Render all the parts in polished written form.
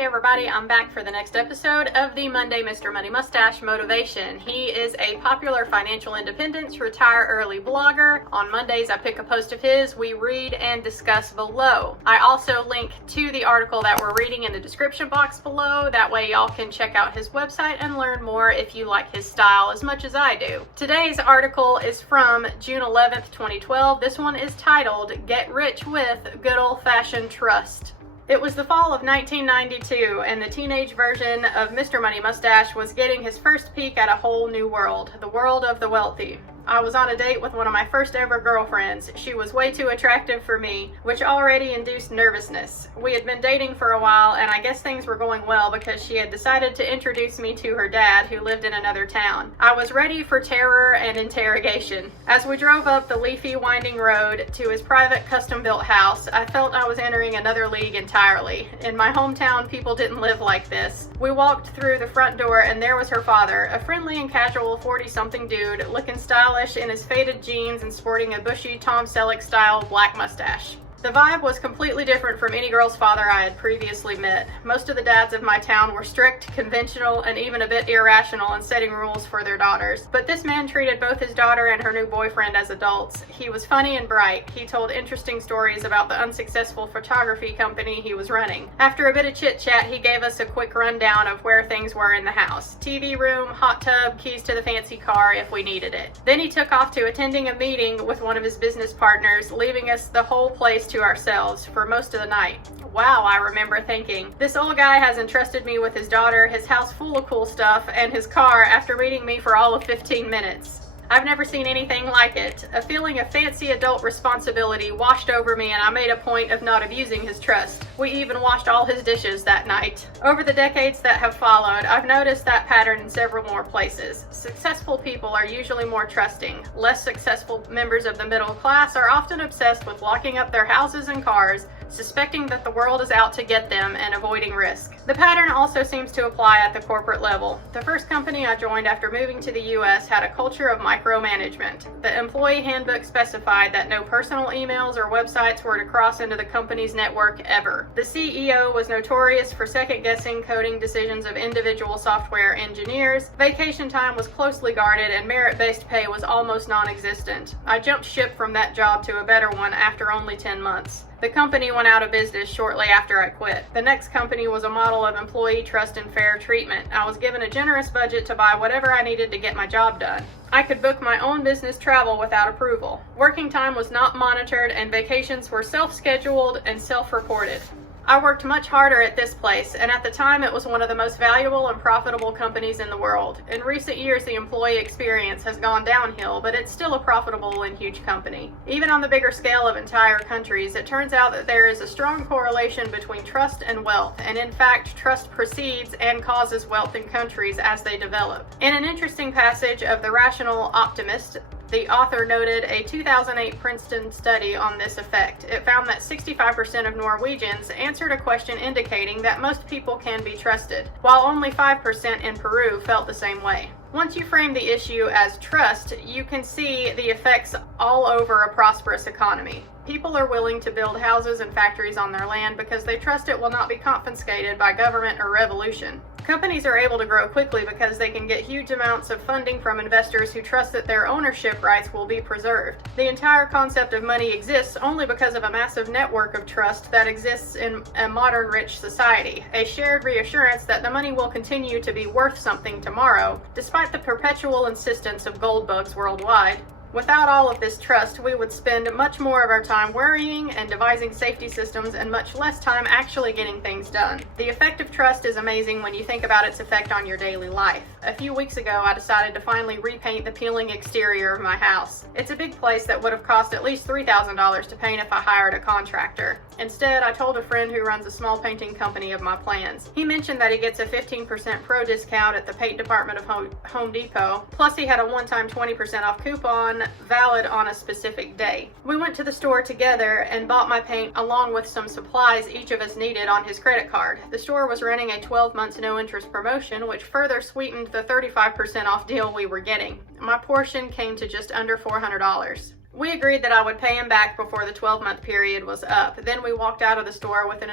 Hey everybody, I'm back for the next episode of the Monday Mr. Money Mustache Motivation. He is a popular financial independence, retire early blogger. On Mondays I pick a post of his, we read and discuss below. I also link to the article that we're reading in the description box below. That way y'all can check out his website and learn more if you like his style as much as I do. Today's article is from June 11th, 2012. This one is titled, Get Rich with Good Old-Fashioned Trust. It was the fall of 1992, and the teenage version of Mr. Money Mustache was getting his first peek at a whole new world, the world of the wealthy. I was on a date with one of my first ever girlfriends. She was way too attractive for me, which already induced nervousness. We had been dating for a while, and I guess things were going well because she had decided to introduce me to her dad, who lived in another town. I was ready for terror and interrogation. As we drove up the leafy, winding road to his private, custom-built house, I felt I was entering another league entirely. In my hometown, people didn't live like this. We walked through the front door, and there was her father, a friendly and casual 40-something dude, looking stylish in his faded jeans and sporting a bushy Tom Selleck-style black mustache. The vibe was completely different from any girl's father I had previously met. Most of the dads of my town were strict, conventional, and even a bit irrational in setting rules for their daughters. But this man treated both his daughter and her new boyfriend as adults. He was funny and bright. He told interesting stories about the unsuccessful photography company he was running. After a bit of chit-chat, he gave us a quick rundown of where things were in the house. TV room, hot tub, keys to the fancy car if we needed it. Then he took off to attending a meeting with one of his business partners, leaving us the whole place to ourselves for most of the night. Wow, I remember thinking, this old guy has entrusted me with his daughter, his house full of cool stuff, and his car after meeting me for all of 15 minutes. I've never seen anything like it. A feeling of fancy adult responsibility washed over me, and I made a point of not abusing his trust. We even washed all his dishes that night. Over the decades that have followed, I've noticed that pattern in several more places. Successful people are usually more trusting. Less successful members of the middle class are often obsessed with locking up their houses and cars, suspecting that the world is out to get them and avoiding risk. The pattern also seems to apply at the corporate level. The first company I joined after moving to the US had a culture of micromanagement. The employee handbook specified that no personal emails or websites were to cross into the company's network ever. The CEO was notorious for second-guessing coding decisions of individual software engineers. Vacation time was closely guarded, and merit-based pay was almost non-existent. I jumped ship from that job to a better one after only 10 months. The company went out of business shortly after I quit. The next company was a model of employee trust and fair treatment. I was given a generous budget to buy whatever I needed to get my job done. I could book my own business travel without approval. Working time was not monitored, and vacations were self-scheduled and self-reported. I worked much harder at this place, and at the time it was one of the most valuable and profitable companies in the world. In recent years, the employee experience has gone downhill, but it's still a profitable and huge company. Even on the bigger scale of entire countries, it turns out that there is a strong correlation between trust and wealth, and in fact, trust precedes and causes wealth in countries as they develop. In an interesting passage of The Rational Optimist, the author noted a 2008 Princeton study on this effect. It found that 65% of Norwegians answered a question indicating that most people can be trusted, while only 5% in Peru felt the same way. Once you frame the issue as trust, you can see the effects all over a prosperous economy. People are willing to build houses and factories on their land because they trust it will not be confiscated by government or revolution. Companies are able to grow quickly because they can get huge amounts of funding from investors who trust that their ownership rights will be preserved. The entire concept of money exists only because of a massive network of trust that exists in a modern rich society, a shared reassurance that the money will continue to be worth something tomorrow, despite the perpetual insistence of gold bugs worldwide. Without all of this trust, we would spend much more of our time worrying and devising safety systems and much less time actually getting things done. The effect of trust is amazing when you think about its effect on your daily life. A few weeks ago, I decided to finally repaint the peeling exterior of my house. It's a big place that would have cost at least $3,000 to paint if I hired a contractor. Instead, I told a friend who runs a small painting company of my plans. He mentioned that he gets a 15% pro discount at the paint department of Home Depot, plus he had a one-time 20% off coupon valid on a specific day. We went to the store together and bought my paint along with some supplies each of us needed on his credit card. The store was running a 12 months no interest promotion, which further sweetened the 35% off deal we were getting. My portion came to just under $400. We agreed that I would pay him back before the 12-month period was up. Then we walked out of the store with an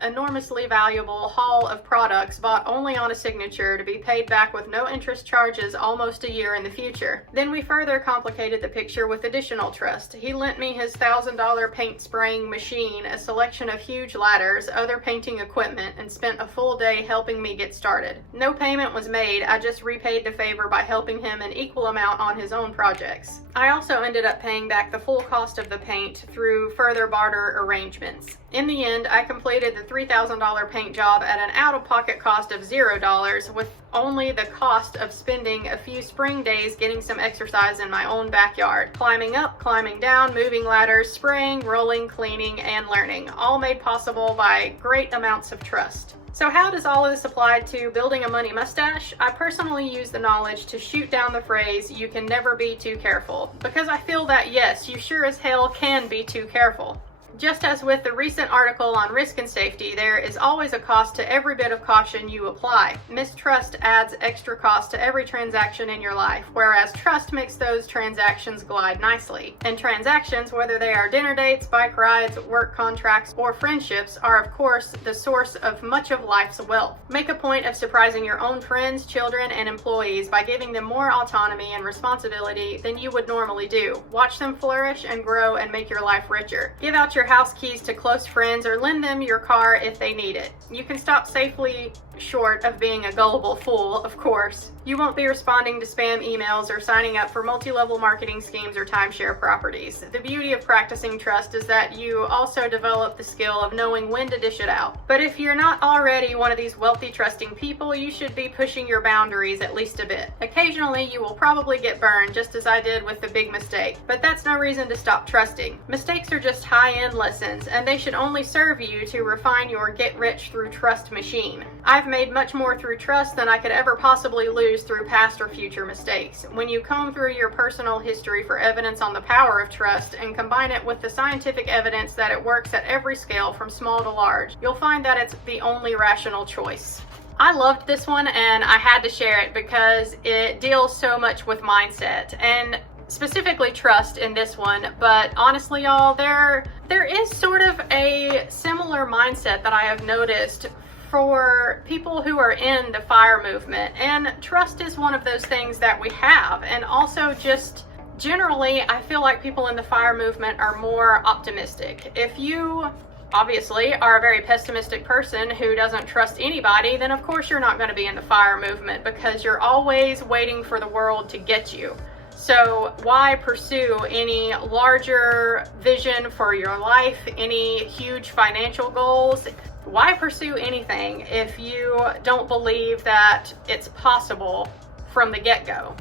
enormously valuable haul of products bought only on a signature to be paid back with no interest charges almost a year in the future. Then we further complicated the picture with additional trust. He lent me his $1,000 paint spraying machine, a selection of huge ladders, other painting equipment, and spent a full day helping me get started. No payment was made. I just repaid the favor by helping him an equal amount on his own projects. I also ended up paying back the full cost of the paint through further barter arrangements. In the end, I completed the $3,000 paint job at an out-of-pocket cost of $0, with only the cost of spending a few spring days getting some exercise in my own backyard. Climbing up, climbing down, moving ladders, spraying, rolling, cleaning, and learning, all made possible by great amounts of trust. So how does all of this apply to building a money mustache? I personally use the knowledge to shoot down the phrase, "you can never be too careful," because I feel that yes, you sure as hell can be too careful. Just as with the recent article on risk and safety, there is always a cost to every bit of caution you apply. Mistrust adds extra cost to every transaction in your life, whereas trust makes those transactions glide nicely. And transactions, whether they are dinner dates, bike rides, work contracts, or friendships, are of course the source of much of life's wealth. Make a point of surprising your own friends, children, and employees by giving them more autonomy and responsibility than you would normally do. Watch them flourish and grow and make your life richer. Give out your house keys to close friends or lend them your car if they need it. You can stop safely short of being a gullible fool, of course. You won't be responding to spam emails or signing up for multi-level marketing schemes or timeshare properties. The beauty of practicing trust is that you also develop the skill of knowing when to dish it out. But if you're not already one of these wealthy, trusting people, you should be pushing your boundaries at least a bit. Occasionally, you will probably get burned, just as I did with the big mistake. But that's no reason to stop trusting. Mistakes are just high-end lessons, and they should only serve you to refine your get-rich-through-trust machine. I've made much more through trust than I could ever possibly lose through past or future mistakes. When you comb through your personal history for evidence on the power of trust and combine it with the scientific evidence that it works at every scale from small to large, you'll find that it's the only rational choice. I loved this one and I had to share it because it deals so much with mindset and specifically trust in this one. But honestly, y'all, there is sort of a similar mindset that I have noticed for people who are in the FIRE movement, and trust is one of those things that we have. And also just generally, I feel like people in the FIRE movement are more optimistic. If you obviously are a very pessimistic person who doesn't trust anybody, then of course you're not going to be in the FIRE movement, because you're always waiting for the world to get you. So why pursue any larger vision for your life, any huge financial goals? Why pursue anything if you don't believe that it's possible from the get-go?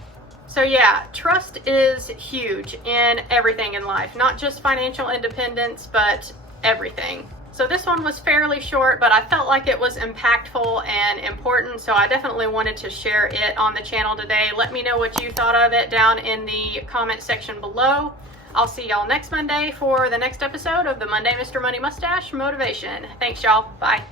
So yeah, trust is huge in everything in life, not just financial independence, but everything. So this one was fairly short, but I felt like it was impactful and important, so I definitely wanted to share it on the channel today. Let me know what you thought of it down in the comment section below. I'll see y'all next Monday for the next episode of the Monday Mr. Money Mustache Motivation. Thanks, y'all. Bye.